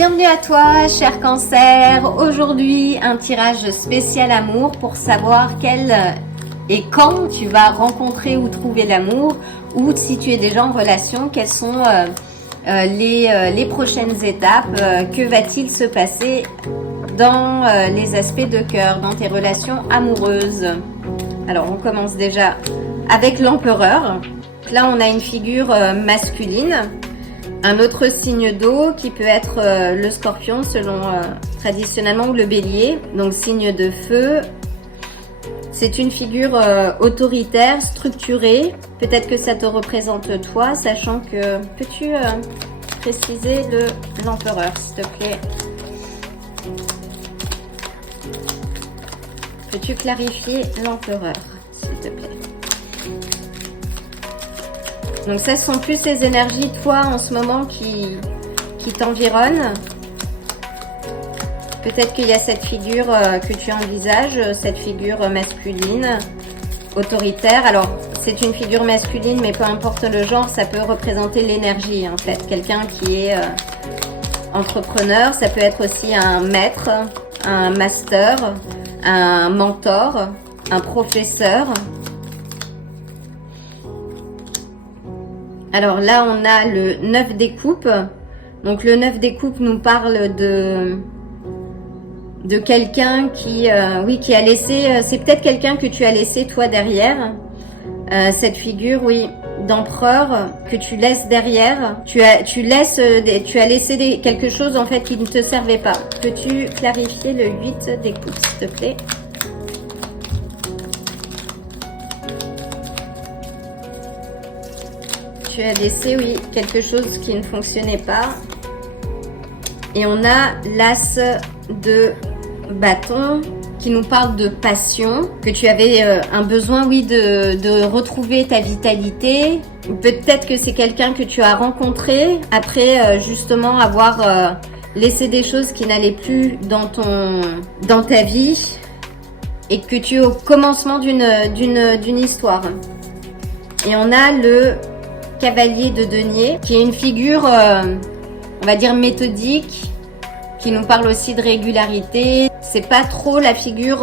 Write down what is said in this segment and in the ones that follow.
Bienvenue à toi, cher Cancer. Aujourd'hui, un tirage spécial amour pour savoir quel et quand tu vas rencontrer ou trouver l'amour, ou si tu es déjà en relation, quelles sont les prochaines étapes, que va-t-il se passer dans les aspects de cœur, dans tes relations amoureuses. Alors, on commence déjà avec l'empereur. Là, on a une figure masculine. Un autre signe d'eau qui peut être le scorpion selon traditionnellement, ou le bélier, donc signe de feu. C'est une figure autoritaire, structurée. Peut-être que ça te représente toi, sachant que... Peux-tu préciser l'empereur, s'il te plaît? Peux-tu clarifier l'empereur, s'il te plaît? Donc ça, ce sont plus les énergies, toi, en ce moment, qui t'environnent. Peut-être qu'il y a cette figure que tu envisages, cette figure masculine, autoritaire. Alors, c'est une figure masculine, mais peu importe le genre, ça peut représenter l'énergie, en fait. Quelqu'un qui est entrepreneur, ça peut être aussi un maître, un master, un mentor, un professeur. Alors là, on a le 9 des coupes. Donc le 9 des coupes nous parle de quelqu'un qui, qui a laissé, c'est peut-être quelqu'un que tu as laissé toi derrière. Cette figure, oui, d'empereur que tu laisses derrière. Tu as laissé quelque chose en fait qui ne te servait pas. Peux-tu clarifier le 8 des coupes, s'il te plaît? Tu as laissé, oui, quelque chose qui ne fonctionnait pas. Et on a l'as de bâton qui nous parle de passion, que tu avais un besoin, oui, de retrouver ta vitalité. Peut-être que c'est quelqu'un que tu as rencontré après justement avoir laissé des choses qui n'allaient plus dans ta vie, et que tu es au commencement d'une histoire. Et on a le cavalier de denier, qui est une figure, on va dire méthodique, qui nous parle aussi de régularité. C'est pas trop la figure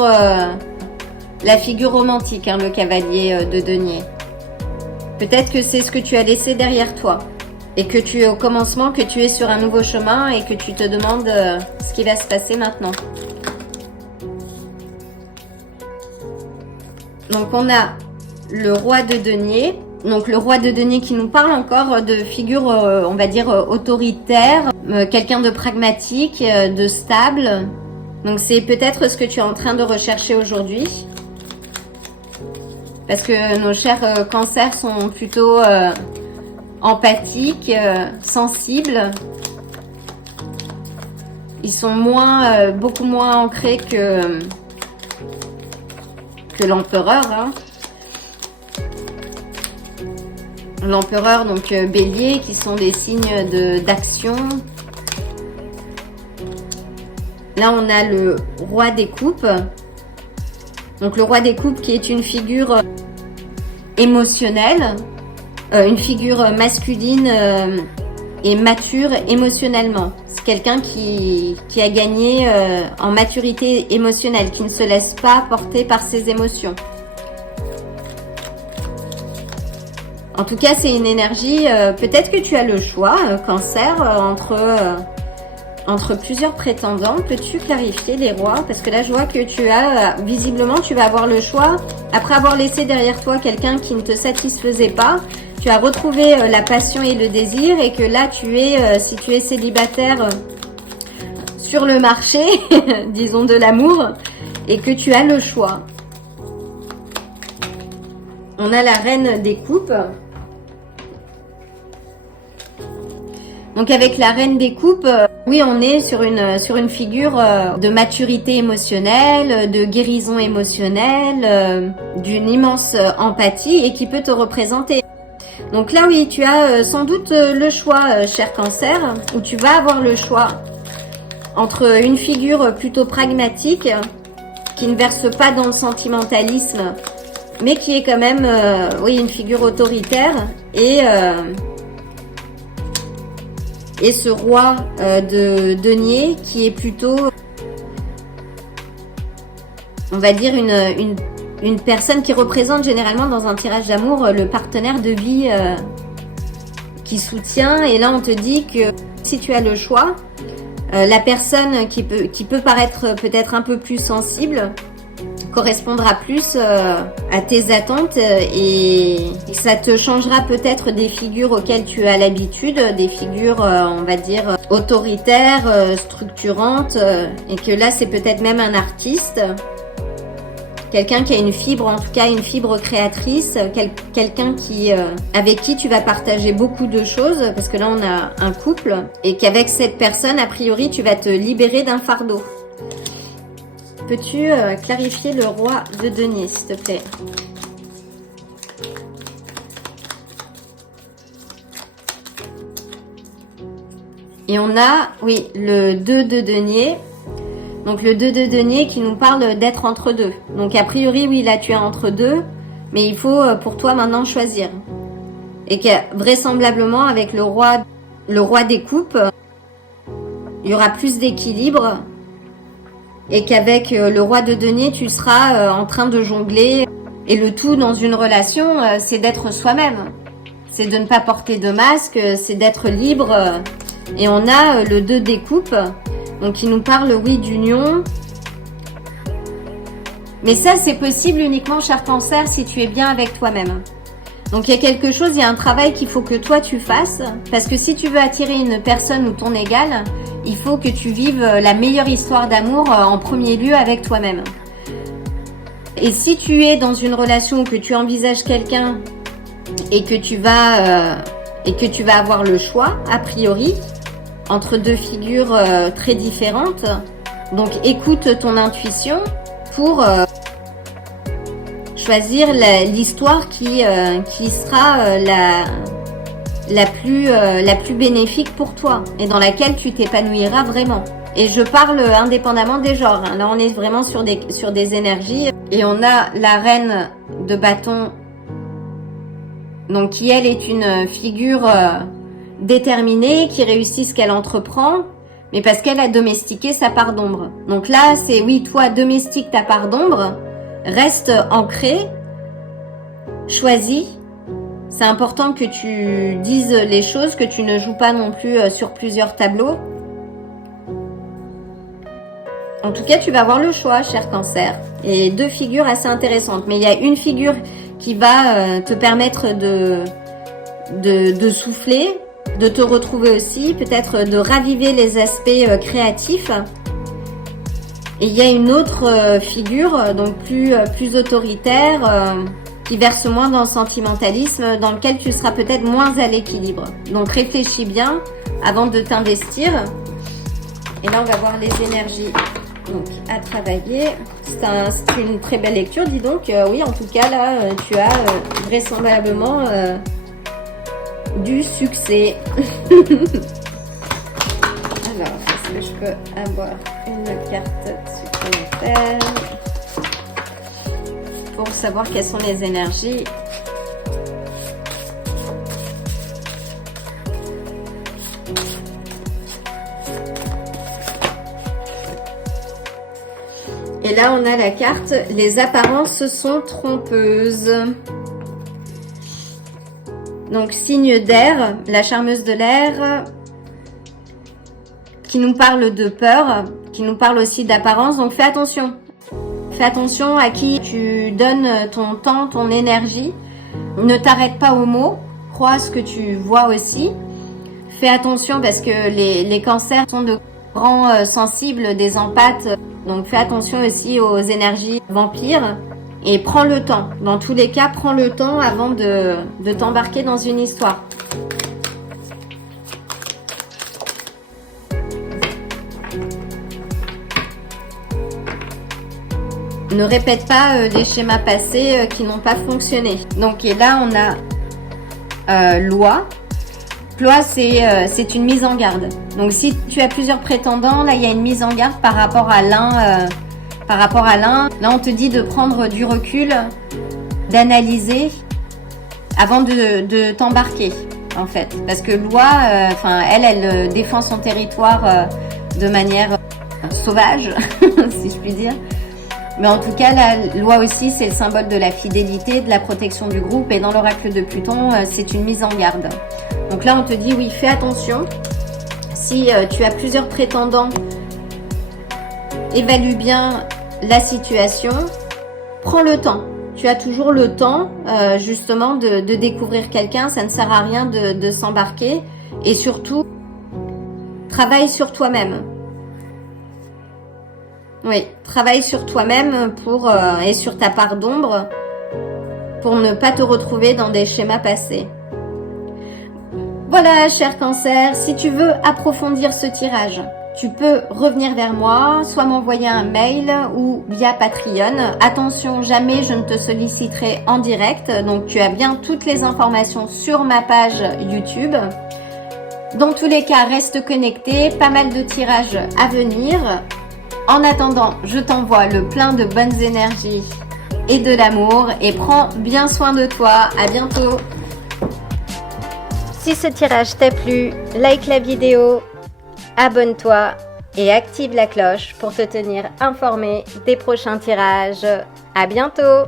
romantique, hein, le cavalier de denier. Peut-être que c'est ce que tu as laissé derrière toi, et que tu es au commencement, que tu es sur un nouveau chemin, et que tu te demandes ce qui va se passer maintenant. Donc on a le roi de denier. Donc le roi de denier qui nous parle encore de figure, on va dire, autoritaire, quelqu'un de pragmatique, de stable. Donc c'est peut-être ce que tu es en train de rechercher aujourd'hui. Parce que nos chers cancers sont plutôt empathiques, sensibles. Ils sont beaucoup moins ancrés que l'empereur, hein. L'empereur, donc bélier, qui sont des signes d'action. Là, on a le roi des coupes. Donc le roi des coupes qui est une figure émotionnelle, une figure masculine et mature émotionnellement. C'est quelqu'un qui a gagné en maturité émotionnelle, qui ne se laisse pas porter par ses émotions. En tout cas, c'est une énergie, peut-être que tu as le choix, cancer, entre plusieurs prétendants. Peux-tu clarifier les rois? Parce que là, je vois que visiblement, tu vas avoir le choix. Après avoir laissé derrière toi quelqu'un qui ne te satisfaisait pas, tu as retrouvé la passion et le désir, et que là, si tu es célibataire sur le marché, disons, de l'amour, et que tu as le choix. On a la reine des coupes. Donc avec la reine des coupes, oui, on est sur une figure de maturité émotionnelle, de guérison émotionnelle, d'une immense empathie, et qui peut te représenter. Donc là, oui, tu as sans doute le choix, cher cancer, où tu vas avoir le choix entre une figure plutôt pragmatique, qui ne verse pas dans le sentimentalisme, mais qui est quand même, oui, une figure autoritaire, et et ce roi de denier qui est plutôt, on va dire, une personne qui représente généralement dans un tirage d'amour le partenaire de vie qui soutient. Et là on te dit que si tu as le choix, la personne qui peut paraître peut-être un peu plus sensible correspondra plus à tes attentes et ça te changera peut-être des figures auxquelles tu as l'habitude, des figures on va dire autoritaires, structurantes, et que là c'est peut-être même un artiste, quelqu'un qui a une fibre, en tout cas une fibre créatrice, quelqu'un qui avec qui tu vas partager beaucoup de choses, parce que là on a un couple, et qu'avec cette personne a priori tu vas te libérer d'un fardeau. Peux-tu clarifier le roi de denier, s'il te plaît? Et on a, oui, le 2 de denier. Donc le 2 de denier qui nous parle d'être entre deux. Donc a priori, oui, là tu es entre deux, mais il faut pour toi maintenant choisir. Et que vraisemblablement avec le roi des coupes, il y aura plus d'équilibre. Et qu'avec le roi de denier, tu seras en train de jongler. Et le tout dans une relation, c'est d'être soi-même. C'est de ne pas porter de masque, c'est d'être libre. Et on a le 2 des coupes, donc qui nous parle, oui, d'union. Mais ça, c'est possible uniquement, cher Cancer, si tu es bien avec toi-même. Donc il y a quelque chose, il y a un travail qu'il faut que toi tu fasses. Parce que si tu veux attirer une personne ou ton égal, il faut que tu vives la meilleure histoire d'amour en premier lieu avec toi-même. Et si tu es dans une relation où que tu envisages quelqu'un et que tu vas avoir le choix, a priori, entre deux figures très différentes, donc écoute ton intuition pour choisir l'histoire qui sera la plus bénéfique pour toi et dans laquelle tu t'épanouiras vraiment. Et je parle indépendamment des genres. Là, on est vraiment sur des énergies. Et on a la reine de bâton, donc qui, elle, est une figure déterminée, qui réussit ce qu'elle entreprend, mais parce qu'elle a domestiqué sa part d'ombre. Donc là, c'est oui, toi, domestique ta part d'ombre, reste ancré, choisis. C'est important que tu dises les choses, que tu ne joues pas non plus sur plusieurs tableaux. En tout cas, tu vas avoir le choix, cher Cancer. Et deux figures assez intéressantes. Mais il y a une figure qui va te permettre de souffler, de te retrouver aussi, peut-être de raviver les aspects créatifs. Et il y a une autre figure, donc plus autoritaire, qui verse moins dans le sentimentalisme, dans lequel tu seras peut-être moins à l'équilibre. Donc réfléchis bien avant de t'investir. Et là, on va voir les énergies donc à travailler. C'est une très belle lecture, dis donc. Oui, en tout cas, là, tu as vraisemblablement du succès. Alors, est-ce que je peux avoir une carte supplémentaire pour savoir quelles sont les énergies? Et là, on a la carte « Les apparences sont trompeuses ». Donc, signe d'air, la charmeuse de l'air, qui nous parle de peur, qui nous parle aussi d'apparence. Donc, fais attention. Fais attention à qui tu donnes ton temps, ton énergie. Ne t'arrête pas aux mots. Crois à ce que tu vois aussi. Fais attention parce que les cancers sont de grands sensibles, des empathes. Donc fais attention aussi aux énergies vampires. Et prends le temps. Dans tous les cas, prends le temps avant de t'embarquer dans une histoire. Ne répète pas les schémas passés qui n'ont pas fonctionné. Donc et là, on a loi. Loi, c'est une mise en garde. Donc si tu as plusieurs prétendants, là, il y a une mise en garde par rapport à l'un. Là, on te dit de prendre du recul, d'analyser avant de t'embarquer. en fait. Parce que Loi, elle défend son territoire de manière sauvage, si je puis dire. Mais en tout cas, la Loi aussi, c'est le symbole de la fidélité, de la protection du groupe. Et dans l'oracle de Pluton, c'est une mise en garde. Donc là, on te dit, oui, fais attention. Si tu as plusieurs prétendants, évalue bien la situation. Prends le temps. Tu as toujours le temps, justement, de découvrir quelqu'un. Ça ne sert à rien de s'embarquer. Et surtout, travaille sur toi-même. Oui, travaille sur toi-même et sur ta part d'ombre pour ne pas te retrouver dans des schémas passés. Voilà, cher Cancer, si tu veux approfondir ce tirage, tu peux revenir vers moi, soit m'envoyer un mail ou via Patreon. Attention, jamais je ne te solliciterai en direct, donc tu as bien toutes les informations sur ma page YouTube. Dans tous les cas, reste connecté, pas mal de tirages à venir. En attendant, je t'envoie le plein de bonnes énergies et de l'amour et prends bien soin de toi. À bientôt. Si ce tirage t'a plu, like la vidéo, abonne-toi et active la cloche pour te tenir informé des prochains tirages. À bientôt.